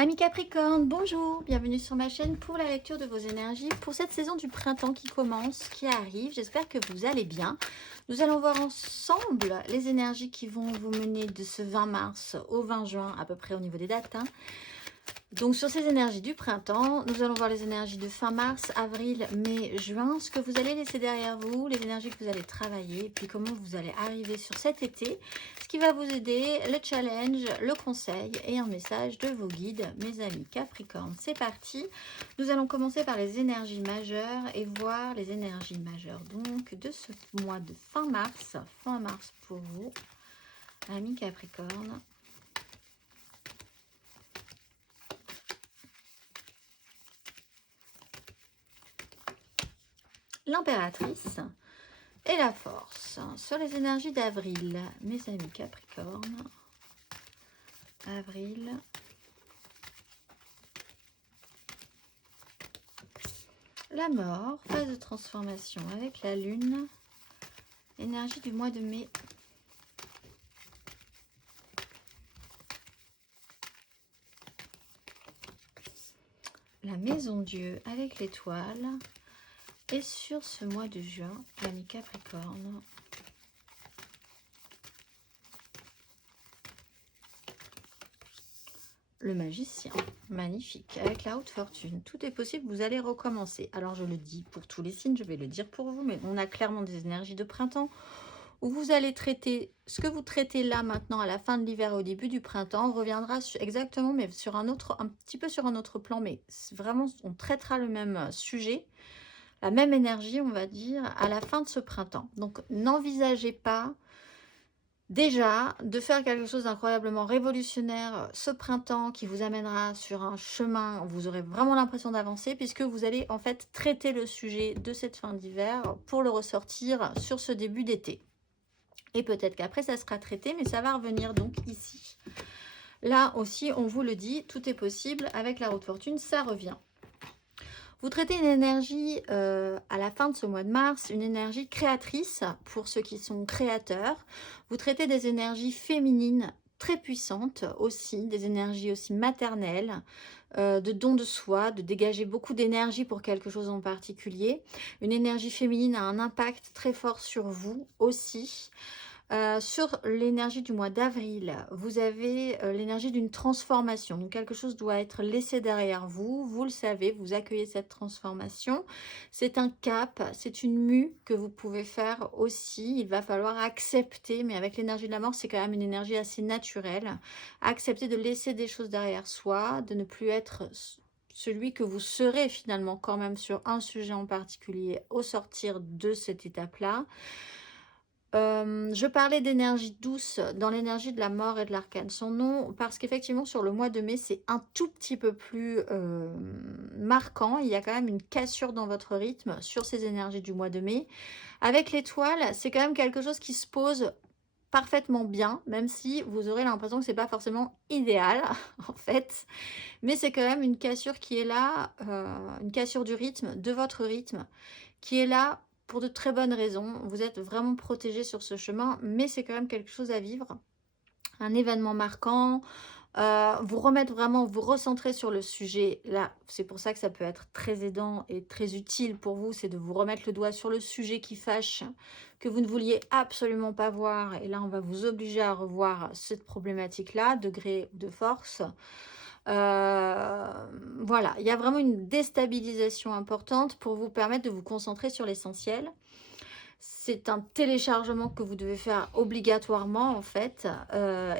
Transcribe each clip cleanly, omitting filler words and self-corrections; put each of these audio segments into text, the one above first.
Amis Capricorne, bonjour, bienvenue sur ma chaîne pour la lecture de vos énergies pour cette saison du printemps qui commence, qui arrive. J'espère que vous allez bien. Nous allons voir ensemble les énergies qui vont vous mener de ce 20 mars au 20 juin, à peu près au niveau des dates. Donc sur ces énergies du printemps, nous allons voir les énergies de fin mars, avril, mai, juin, ce que vous allez laisser derrière vous, les énergies que vous allez travailler, et puis comment vous allez arriver sur cet été, ce qui va vous aider, le challenge, le conseil et un message de vos guides, mes amis Capricorne. C'est parti, nous allons commencer par les énergies majeures et voir les énergies majeures donc de ce mois de fin mars pour vous, amis Capricorne. L'impératrice et la force. Sur les énergies d'avril, mes amis Capricorne. Avril. La mort, phase de transformation avec la lune. Énergie du mois de mai. La maison Dieu avec l'étoile. Et sur ce mois de juin, amis Capricorne, le magicien, magnifique, avec la haute fortune. Tout est possible, vous allez recommencer. Alors je le dis pour tous les signes, je vais le dire pour vous, mais on a clairement des énergies de printemps où vous allez traiter ce que vous traitez là maintenant à la fin de l'hiver et au début du printemps reviendra exactement, mais sur un petit peu sur un autre plan, mais vraiment on traitera le même sujet. La même énergie, on va dire, à la fin de ce printemps. Donc, n'envisagez pas déjà de faire quelque chose d'incroyablement révolutionnaire ce printemps qui vous amènera sur un chemin où vous aurez vraiment l'impression d'avancer puisque vous allez en fait traiter le sujet de cette fin d'hiver pour le ressortir sur ce début d'été. Et peut-être qu'après, ça sera traité, mais ça va revenir donc ici. Là aussi, on vous le dit, tout est possible. Avec la haute fortune, ça revient. Vous traitez une énergie à la fin de ce mois de mars, une énergie créatrice pour ceux qui sont créateurs. Vous traitez des énergies féminines très puissantes aussi, des énergies aussi maternelles, de don de soi, de dégager beaucoup d'énergie pour quelque chose en particulier. Une énergie féminine a un impact très fort sur vous aussi. Sur l'énergie du mois d'avril, vous avez l'énergie d'une transformation. Donc, quelque chose doit être laissé derrière vous. Vous le savez, vous accueillez cette transformation. C'est un cap, c'est une mue que vous pouvez faire aussi. Il va falloir accepter, mais avec l'énergie de la mort, c'est quand même une énergie assez naturelle. Accepter de laisser des choses derrière soi, de ne plus être celui que vous serez finalement quand même sur un sujet en particulier au sortir de cette étape-là. Je parlais d'énergie douce dans l'énergie de la mort et de l'arcane. Son nom, parce qu'effectivement, sur le mois de mai, c'est un tout petit peu plus marquant. Il y a quand même une cassure dans votre rythme sur ces énergies du mois de mai. Avec l'étoile, c'est quand même quelque chose qui se pose parfaitement bien, même si vous aurez l'impression que c'est pas forcément idéal, en fait. Mais c'est quand même une cassure qui est là, une cassure du rythme, de votre rythme, qui est là pour de très bonnes raisons. Vous êtes vraiment protégé sur ce chemin, mais c'est quand même quelque chose à vivre. Un événement marquant, vous remettre vraiment, vous recentrer sur le sujet. Là, c'est pour ça que ça peut être très aidant et très utile pour vous, c'est de vous remettre le doigt sur le sujet qui fâche, que vous ne vouliez absolument pas voir. Et là, on va vous obliger à revoir cette problématique-là, degré de force. Voilà, il y a vraiment une déstabilisation importante pour vous permettre de vous concentrer sur l'essentiel. C'est un téléchargement que vous devez faire obligatoirement en fait,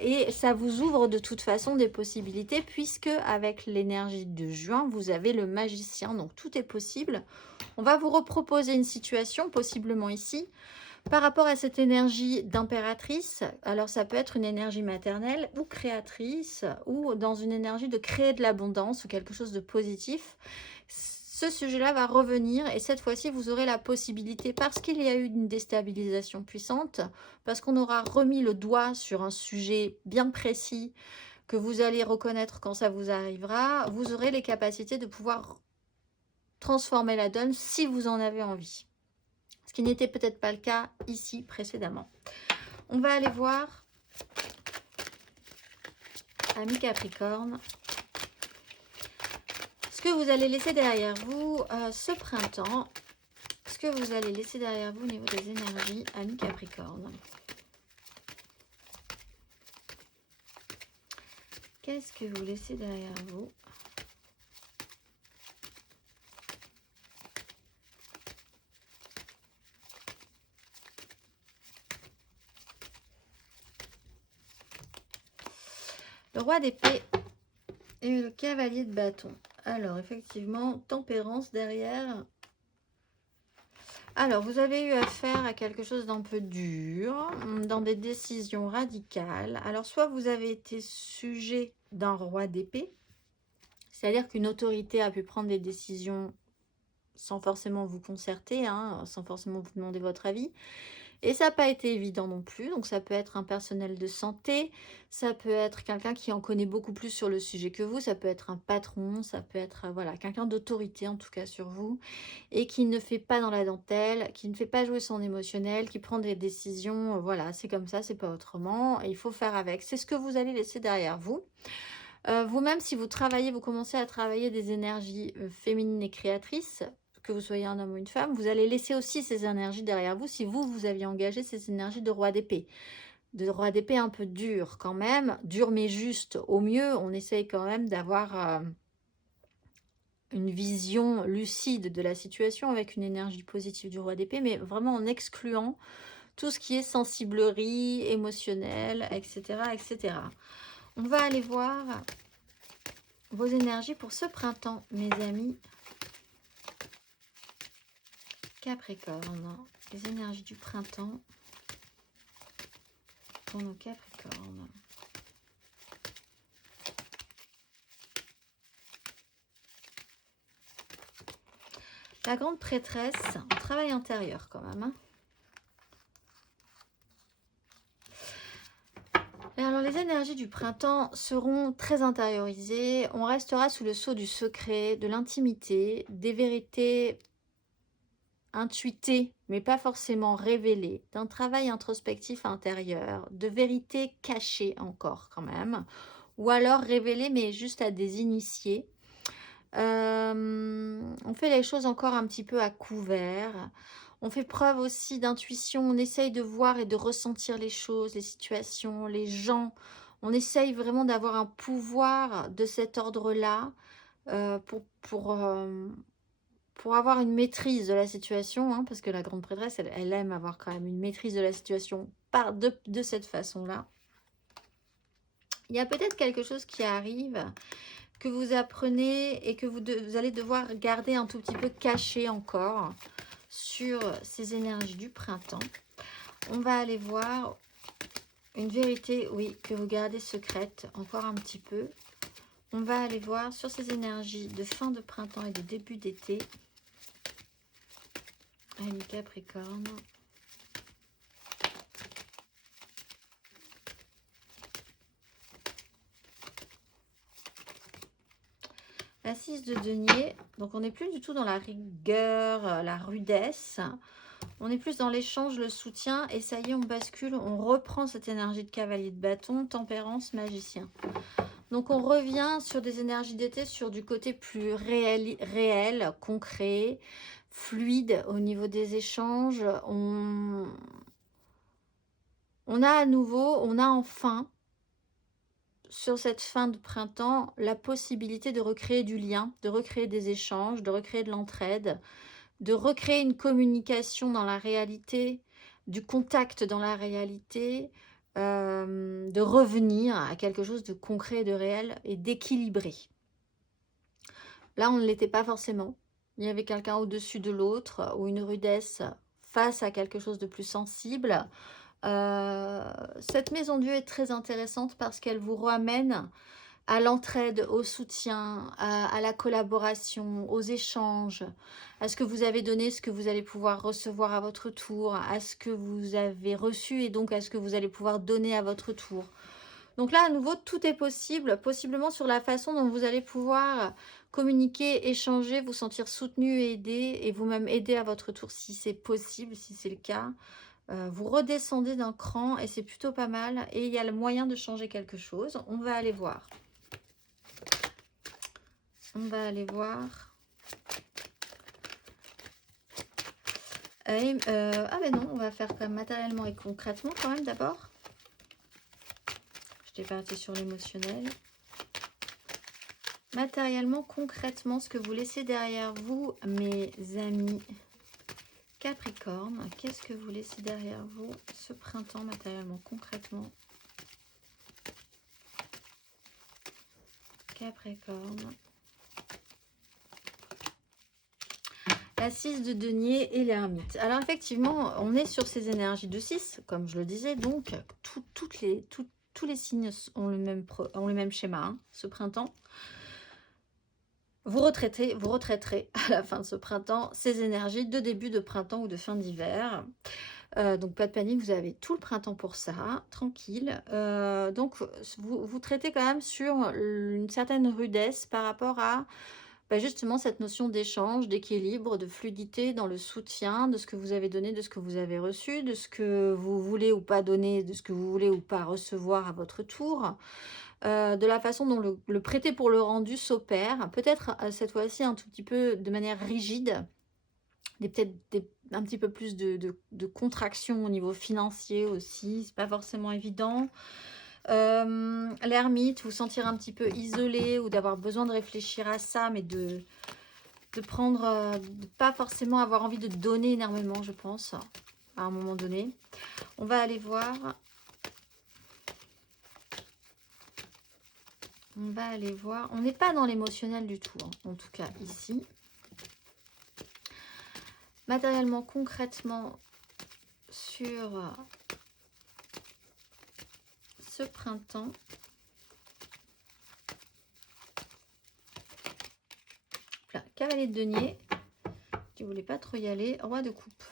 et ça vous ouvre de toute façon des possibilités puisque avec l'énergie de juin, vous avez le magicien, donc tout est possible. On va vous reproposer une situation, possiblement ici, par rapport à cette énergie d'impératrice. Alors ça peut être une énergie maternelle ou créatrice ou dans une énergie de créer de l'abondance ou quelque chose de positif. Ce sujet-là va revenir et cette fois-ci, vous aurez la possibilité, parce qu'il y a eu une déstabilisation puissante, parce qu'on aura remis le doigt sur un sujet bien précis que vous allez reconnaître quand ça vous arrivera, vous aurez les capacités de pouvoir transformer la donne si vous en avez envie. Ce qui n'était peut-être pas le cas ici précédemment. On va aller voir, amis Capricorne, Ce que vous allez laisser derrière vous ce printemps. Ce que vous allez laisser derrière vous au niveau des énergies, amis Capricorne. Qu'est-ce que vous laissez derrière vous? Le roi d'épée et le cavalier de bâton. Alors, effectivement, tempérance derrière. Alors, vous avez eu affaire à quelque chose d'un peu dur, dans des décisions radicales. Alors, soit vous avez été sujet d'un roi d'épée, c'est-à-dire qu'une autorité a pu prendre des décisions sans forcément vous concerter, hein, sans forcément vous demander votre avis. Et ça n'a pas été évident non plus, donc ça peut être un personnel de santé, ça peut être quelqu'un qui en connaît beaucoup plus sur le sujet que vous, ça peut être un patron, ça peut être voilà, quelqu'un d'autorité en tout cas sur vous, et qui ne fait pas dans la dentelle, qui ne fait pas jouer son émotionnel, qui prend des décisions, voilà, c'est comme ça, c'est pas autrement, et il faut faire avec. C'est ce que vous allez laisser derrière vous. Vous-même, si vous travaillez, vous commencez à travailler des énergies féminines et créatrices, que vous soyez un homme ou une femme, vous allez laisser aussi ces énergies derrière vous si vous aviez engagé ces énergies de roi d'épée. De roi d'épée un peu dur quand même, dur mais juste. Au mieux, on essaye quand même d'avoir une vision lucide de la situation avec une énergie positive du roi d'épée, mais vraiment en excluant tout ce qui est sensiblerie, émotionnel, etc., etc. On va aller voir vos énergies pour ce printemps, mes amis Capricorne. Les énergies du printemps pour nos Capricornes. La grande prêtresse, un travail intérieur quand même. Hein. Alors les énergies du printemps seront très intériorisées. On restera sous le sceau du secret, de l'intimité, des vérités intuitées, mais pas forcément révélées, d'un travail introspectif intérieur, de vérités cachées encore quand même, ou alors révélées mais juste à des initiés. On fait les choses encore un petit peu à couvert. On fait preuve aussi d'intuition. On essaye de voir et de ressentir les choses, les situations, les gens. On essaye vraiment d'avoir un pouvoir de cet ordre-là pour avoir une maîtrise de la situation. Hein, parce que la grande prêtresse, elle aime avoir quand même une maîtrise de la situation de cette façon-là. Il y a peut-être quelque chose qui arrive que vous apprenez et que vous allez devoir garder un tout petit peu caché encore sur ces énergies du printemps. On va aller voir une vérité, oui, que vous gardez secrète encore un petit peu. On va aller voir sur ces énergies de fin de printemps et de début d'été. Amis Capricorne. La 6 de denier, donc on n'est plus du tout dans la rigueur, la rudesse. On est plus dans l'échange, le soutien. Et ça y est, on bascule, on reprend cette énergie de cavalier de bâton, tempérance, magicien. Donc on revient sur des énergies d'été, sur du côté plus réel, concret, fluide au niveau des échanges. On a à nouveau, on a enfin sur cette fin de printemps la possibilité de recréer du lien, de recréer des échanges, de recréer de l'entraide, de recréer une communication dans la réalité, du contact dans la réalité, de revenir à quelque chose de concret, de réel et d'équilibré. Là, on ne l'était pas forcément. Il y avait quelqu'un au-dessus de l'autre ou une rudesse face à quelque chose de plus sensible. Cette maison Dieu est très intéressante parce qu'elle vous ramène à l'entraide, au soutien, à la collaboration, aux échanges, à ce que vous avez donné, ce que vous allez pouvoir recevoir à votre tour, à ce que vous avez reçu et donc à ce que vous allez pouvoir donner à votre tour. Donc là, à nouveau, tout est possible, possiblement sur la façon dont vous allez pouvoir communiquer, échanger, vous sentir soutenu et aidé, et vous-même aider à votre tour si c'est possible, si c'est le cas. Vous redescendez d'un cran et c'est plutôt pas mal. Et il y a le moyen de changer quelque chose. On va aller voir. On va aller voir. Ah ben non, on va faire quand même matériellement et concrètement quand même d'abord. J'étais partie sur l'émotionnel. Matériellement, concrètement, ce que vous laissez derrière vous, mes amis Capricorne, qu'est-ce que vous laissez derrière vous ce printemps matériellement, concrètement? Capricorne. La 6 de denier et l'ermite. Alors effectivement, on est sur ces énergies de 6, comme je le disais, donc tous les signes ont le même schéma, hein, ce printemps. Vous retraiterez à la fin de ce printemps ces énergies de début de printemps ou de fin d'hiver. Donc pas de panique, vous avez tout le printemps pour ça, tranquille. Donc vous traitez quand même sur une certaine rudesse par rapport à justement cette notion d'échange, d'équilibre, de fluidité dans le soutien de ce que vous avez donné, de ce que vous avez reçu, de ce que vous voulez ou pas donner, de ce que vous voulez ou pas recevoir à votre tour. De la façon dont le prêter pour le rendu s'opère, peut-être cette fois-ci un tout petit peu de manière rigide, peut-être un petit peu plus de contraction au niveau financier aussi, c'est pas forcément évident. L'ermite, vous sentir un petit peu isolé ou d'avoir besoin de réfléchir à ça, mais de prendre, de pas forcément avoir envie de donner énormément, je pense, à un moment donné. On va aller voir. On va aller voir. On n'est pas dans l'émotionnel du tout, hein, en tout cas ici. Matériellement, concrètement, sur ce printemps. Là, cavalier de denier. Tu voulais pas trop y aller. Roi de coupe.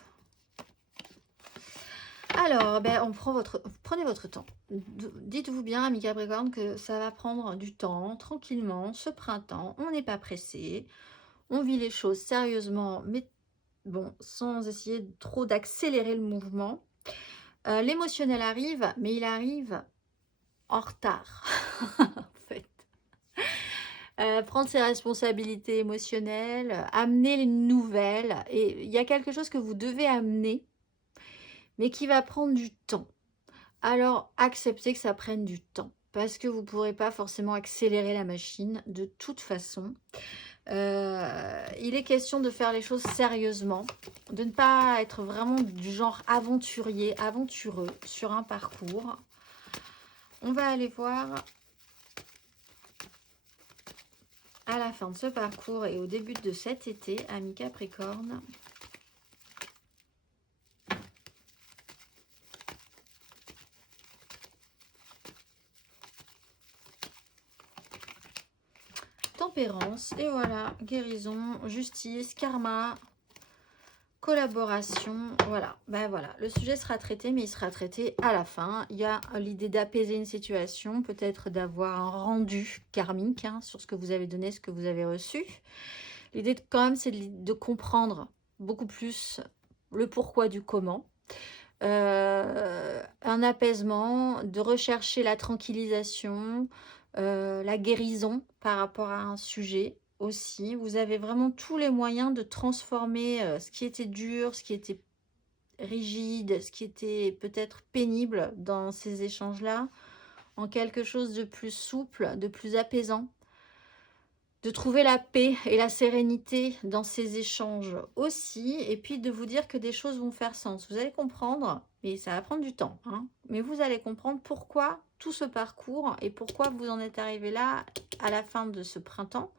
Alors, prenez votre temps. Dites-vous bien, amis Capricorne, que ça va prendre du temps, tranquillement, ce printemps. On n'est pas pressé. On vit les choses sérieusement, mais bon, sans essayer trop d'accélérer le mouvement. L'émotionnel arrive, mais il arrive en retard, en fait. Prendre ses responsabilités émotionnelles, amener les nouvelles. Et il y a quelque chose que vous devez amener, mais qui va prendre du temps. Alors, acceptez que ça prenne du temps, parce que vous ne pourrez pas forcément accélérer la machine de toute façon. Il est question de faire les choses sérieusement, de ne pas être vraiment du genre aventurier, aventureux sur un parcours. On va aller voir à la fin de ce parcours et au début de cet été, amis Capricorne. Tempérance, et voilà, guérison, justice, karma, collaboration, voilà. Ben voilà, le sujet sera traité, mais il sera traité à la fin. Il y a l'idée d'apaiser une situation, peut-être d'avoir un rendu karmique, hein, sur ce que vous avez donné, ce que vous avez reçu. L'idée quand même, c'est de comprendre beaucoup plus le pourquoi du comment. Un apaisement, de rechercher la tranquillisation, la guérison par rapport à un sujet aussi. Vous avez vraiment tous les moyens de transformer ce qui était dur, ce qui était rigide, ce qui était peut-être pénible dans ces échanges-là, en quelque chose de plus souple, de plus apaisant. De trouver la paix et la sérénité dans ces échanges aussi, et puis de vous dire que des choses vont faire sens. Vous allez comprendre, mais ça va prendre du temps, hein, mais vous allez comprendre pourquoi tout ce parcours et pourquoi vous en êtes arrivé là à la fin de ce printemps.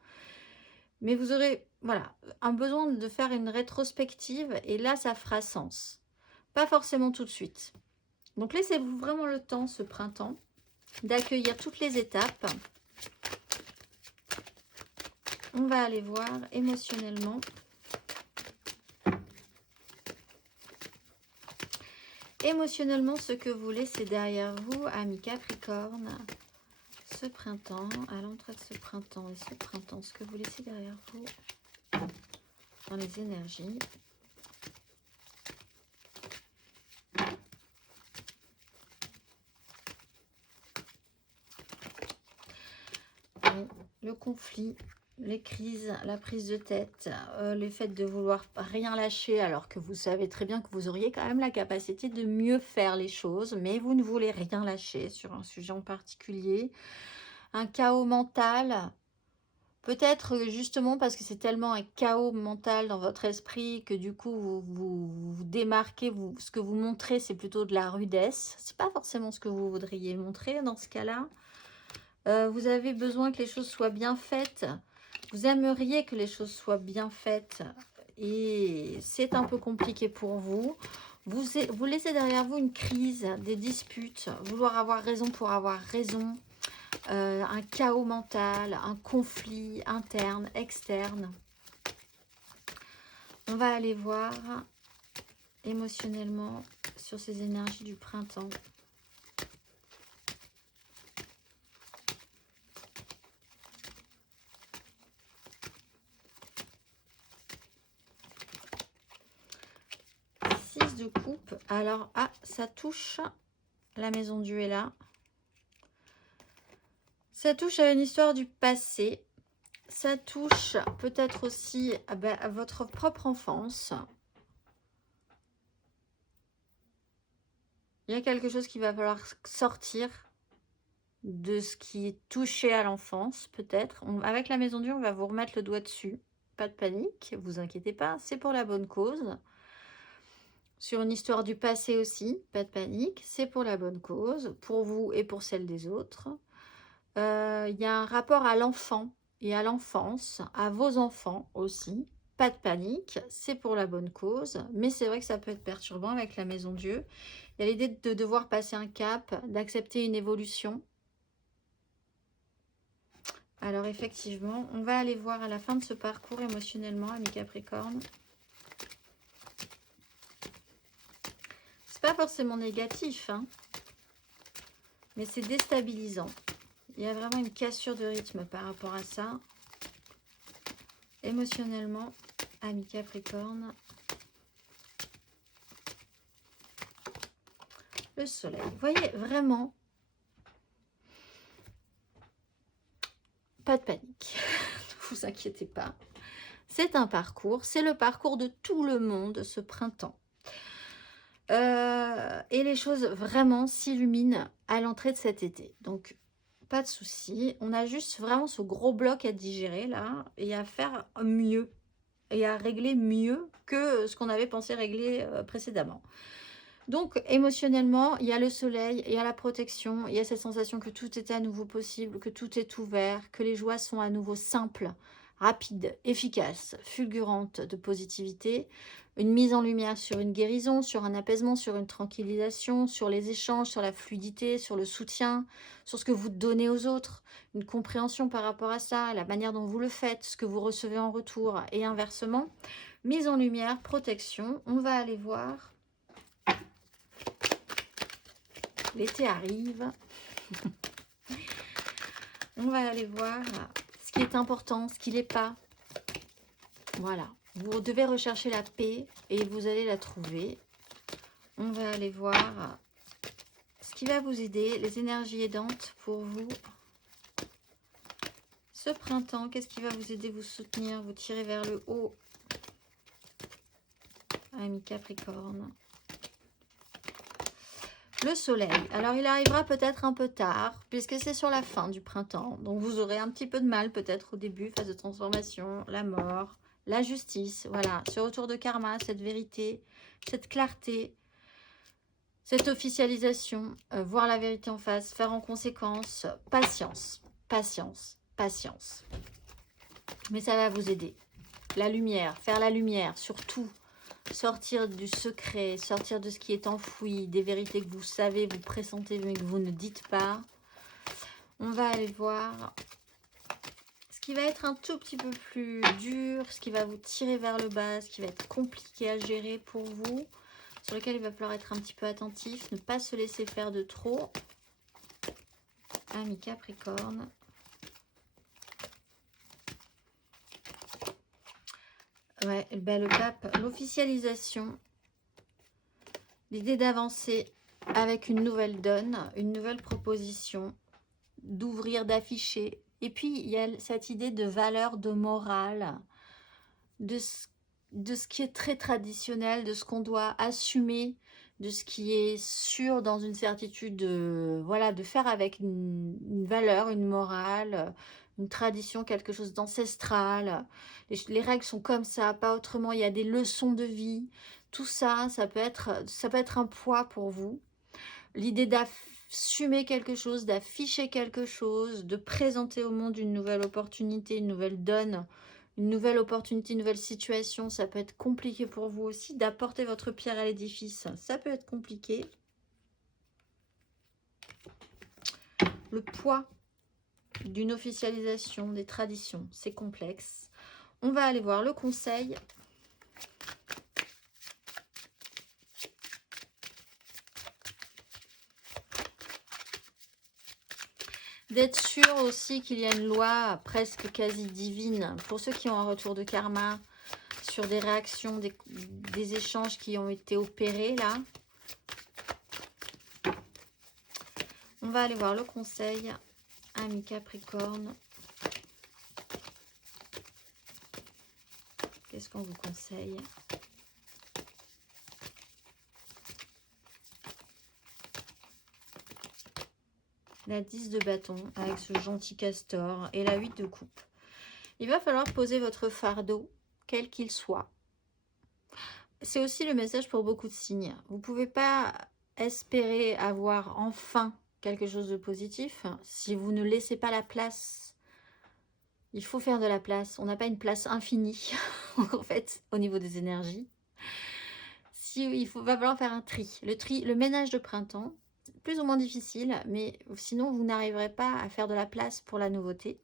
Mais vous aurez, voilà, un besoin de faire une rétrospective, et là, ça fera sens. Pas forcément tout de suite. Donc, laissez-vous vraiment le temps, ce printemps, d'accueillir toutes les étapes. On va aller voir émotionnellement. Émotionnellement, ce que vous laissez derrière vous, amis Capricorne, ce printemps, à l'entrée de ce printemps et ce printemps, ce que vous laissez derrière vous dans les énergies. Et le conflit, les crises, la prise de tête, le fait de vouloir rien lâcher alors que vous savez très bien que vous auriez quand même la capacité de mieux faire les choses, mais vous ne voulez rien lâcher sur un sujet en particulier. Un chaos mental, peut-être justement parce que c'est tellement un chaos mental dans votre esprit que du coup vous démarquez, ce que vous montrez c'est plutôt de la rudesse. C'est pas forcément ce que vous voudriez montrer dans ce cas-là. Vous avez besoin que les choses soient bien faites. Vous aimeriez que les choses soient bien faites et c'est un peu compliqué pour vous. Vous laissez derrière vous une crise, des disputes, vouloir avoir raison pour avoir raison, un chaos mental, un conflit interne, externe. On va aller voir émotionnellement sur ces énergies du printemps. De coupe. Alors, ça touche la maison Dieu est là. Ça touche à une histoire du passé. Ça touche peut-être aussi à votre propre enfance. Il y a quelque chose qui va falloir sortir de ce qui est touché à l'enfance, peut-être. Avec la maison Dieu, on va vous remettre le doigt dessus. Pas de panique, vous inquiétez pas, c'est pour la bonne cause. Sur une histoire du passé aussi, pas de panique, c'est pour la bonne cause, pour vous et pour celle des autres. Il y a un rapport à l'enfant et à l'enfance, à vos enfants aussi. Pas de panique, c'est pour la bonne cause, mais c'est vrai que ça peut être perturbant avec la maison Dieu. Il y a l'idée de devoir passer un cap, d'accepter une évolution. Alors effectivement, on va aller voir à la fin de ce parcours émotionnellement, amis Capricorne. C'est pas forcément négatif, hein, mais c'est déstabilisant. Il y a vraiment une cassure de rythme par rapport à ça. Émotionnellement, amis Capricorne. Le soleil. Vous voyez, vraiment, pas de panique. Ne vous inquiétez pas. C'est un parcours. C'est le parcours de tout le monde ce printemps. Et les choses vraiment s'illuminent à l'entrée de cet été. Donc, pas de souci. On a juste vraiment ce gros bloc à digérer là et à faire mieux et à régler mieux que ce qu'on avait pensé régler précédemment. Donc, émotionnellement, il y a le soleil, il y a la protection, il y a cette sensation que tout est à nouveau possible, que tout est ouvert, que les joies sont à nouveau simples, rapides, efficaces, fulgurantes de positivité. Une mise en lumière sur une guérison, sur un apaisement, sur une tranquillisation, sur les échanges, sur la fluidité, sur le soutien, sur ce que vous donnez aux autres, une compréhension par rapport à ça, la manière dont vous le faites, ce que vous recevez en retour et inversement. Mise en lumière, protection, on va aller voir. L'été arrive. On va aller voir ce qui est important, ce qui l'est pas. Voilà. Vous devez rechercher la paix et vous allez la trouver. On va aller voir ce qui va vous aider, les énergies aidantes pour vous. Ce printemps, qu'est-ce qui va vous aider, vous soutenir, vous tirer vers le haut? Amis Capricorne. Le soleil, alors il arrivera peut-être un peu tard, puisque c'est sur la fin du printemps. Donc vous aurez un petit peu de mal peut-être au début, phase de transformation, la mort, la justice. Voilà, ce retour de karma, cette vérité, cette clarté, cette officialisation, voir la vérité en face, faire en conséquence, patience, patience, patience. Mais ça va vous aider. La lumière, faire la lumière sur tout. Sortir du secret, sortir de ce qui est enfoui, des vérités que vous savez, vous pressentez mais que vous ne dites pas. On va aller voir ce qui va être un tout petit peu plus dur, ce qui va vous tirer vers le bas, ce qui va être compliqué à gérer pour vous, sur lequel il va falloir être un petit peu attentif, ne pas se laisser faire de trop. Amis Capricorne. Ouais, ben le pape, l'officialisation, l'idée d'avancer avec une nouvelle donne, une nouvelle proposition, d'ouvrir, d'afficher Et puis, il y a cette idée de valeur, de morale, de ce qui est très traditionnel, de ce qu'on doit assumer, de ce qui est sûr dans une certitude, voilà, de faire avec une valeur, une morale, une tradition, quelque chose d'ancestral. Les règles sont comme ça, pas autrement. Il y a des leçons de vie. Tout ça, ça peut être un poids pour vous. L'idée d'assumer quelque chose, d'afficher quelque chose, de présenter au monde une nouvelle opportunité, une nouvelle donne, une nouvelle opportunité, une nouvelle situation, ça peut être compliqué pour vous aussi. D'apporter votre pierre à l'édifice, ça peut être compliqué. Le poids d'une officialisation des traditions, c'est complexe. On va aller voir le conseil. D'être sûr aussi qu'il y a une loi presque quasi divine pour ceux qui ont un retour de karma sur des réactions, des échanges qui ont été opérés là. On va aller voir le conseil, amis Capricorne. Qu'est-ce qu'on vous conseille ? La 10 de bâton avec ce gentil castor et la 8 de coupe. Il va falloir poser votre fardeau, quel qu'il soit. C'est aussi le message pour beaucoup de signes. Vous ne pouvez pas espérer avoir enfin quelque chose de positif si vous ne laissez pas la place. Il faut faire de la place. On n'a pas une place infinie, en fait, au niveau des énergies. Va falloir faire un tri. Le ménage de printemps, plus ou moins difficile, mais sinon vous n'arriverez pas à faire de la place pour la nouveauté.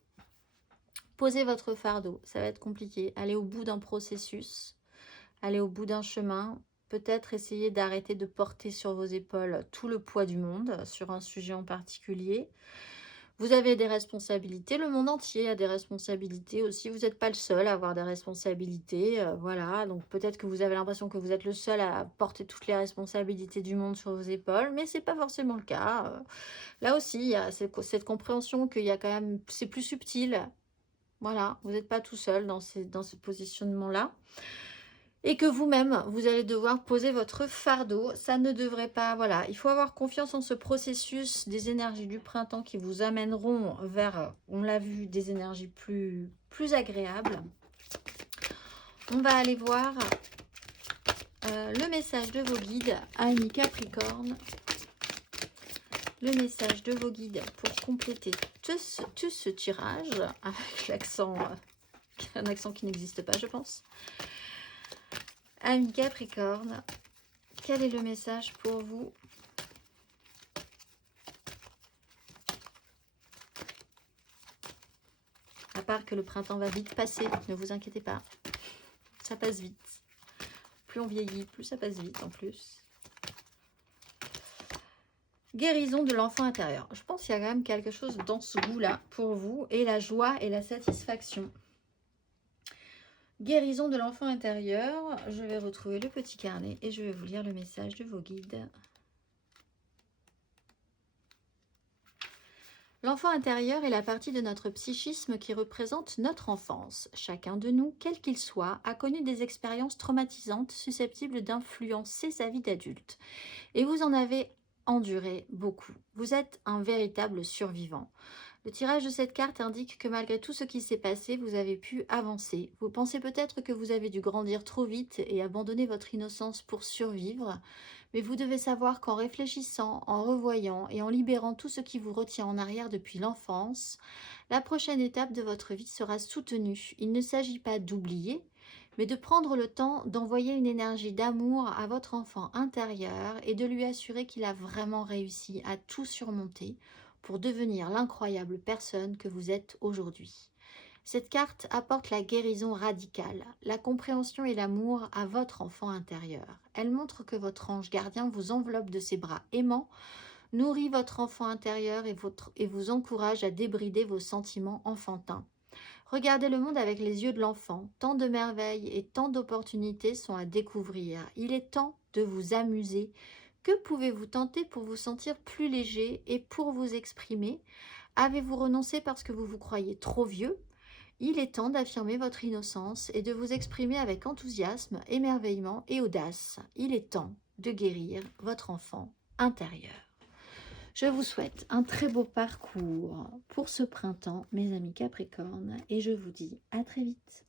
Posez votre fardeau, ça va être compliqué. Allez au bout d'un processus, allez au bout d'un chemin. Peut-être essayer d'arrêter de porter sur vos épaules tout le poids du monde sur un sujet en particulier. Vous avez des responsabilités, le monde entier a des responsabilités aussi. Vous n'êtes pas le seul à avoir des responsabilités, voilà. Donc peut-être que vous avez l'impression que vous êtes le seul à porter toutes les responsabilités du monde sur vos épaules, mais c'est pas forcément le cas. Là aussi, il y a cette compréhension qu'il y a quand même, c'est plus subtil. Voilà, vous n'êtes pas tout seul dans ce positionnement-là. Et que vous-même, vous allez devoir poser votre fardeau. Ça ne devrait pas... Voilà, il faut avoir confiance en ce processus des énergies du printemps qui vous amèneront vers, on l'a vu, des énergies plus agréables. On va aller voir le message de vos guides, amis Capricorne. Le message de vos guides pour compléter tout ce tirage avec l'accent, un accent qui n'existe pas, je pense. Amis Capricorne, quel est le message pour vous? À part que le printemps va vite passer, ne vous inquiétez pas. Ça passe vite. Plus on vieillit, plus ça passe vite en plus. Guérison de l'enfant intérieur. Je pense qu'il y a quand même quelque chose dans ce goût-là pour vous. Et la joie et la satisfaction. Guérison de l'enfant intérieur. Je vais retrouver le petit carnet et je vais vous lire le message de vos guides. L'enfant intérieur est la partie de notre psychisme qui représente notre enfance. Chacun de nous, quel qu'il soit, a connu des expériences traumatisantes susceptibles d'influencer sa vie d'adulte. Et vous en avez enduré beaucoup. Vous êtes un véritable survivant. Le tirage de cette carte indique que malgré tout ce qui s'est passé, vous avez pu avancer. Vous pensez peut-être que vous avez dû grandir trop vite et abandonner votre innocence pour survivre, mais vous devez savoir qu'en réfléchissant, en revoyant et en libérant tout ce qui vous retient en arrière depuis l'enfance, la prochaine étape de votre vie sera soutenue. Il ne s'agit pas d'oublier, mais de prendre le temps d'envoyer une énergie d'amour à votre enfant intérieur et de lui assurer qu'il a vraiment réussi à tout surmonter pour devenir l'incroyable personne que vous êtes aujourd'hui. Cette carte apporte la guérison radicale, la compréhension et l'amour à votre enfant intérieur. Elle montre que votre ange gardien vous enveloppe de ses bras aimants, nourrit votre enfant intérieur et vous encourage à débrider vos sentiments enfantins. Regardez le monde avec les yeux de l'enfant. Tant de merveilles et tant d'opportunités sont à découvrir. Il est temps de vous amuser. Que pouvez-vous tenter pour vous sentir plus léger et pour vous exprimer? Avez-vous renoncé parce que vous vous croyez trop vieux? Il est temps d'affirmer votre innocence et de vous exprimer avec enthousiasme, émerveillement et audace. Il est temps de guérir votre enfant intérieur. Je vous souhaite un très beau parcours pour ce printemps, mes amis Capricornes, et je vous dis à très vite.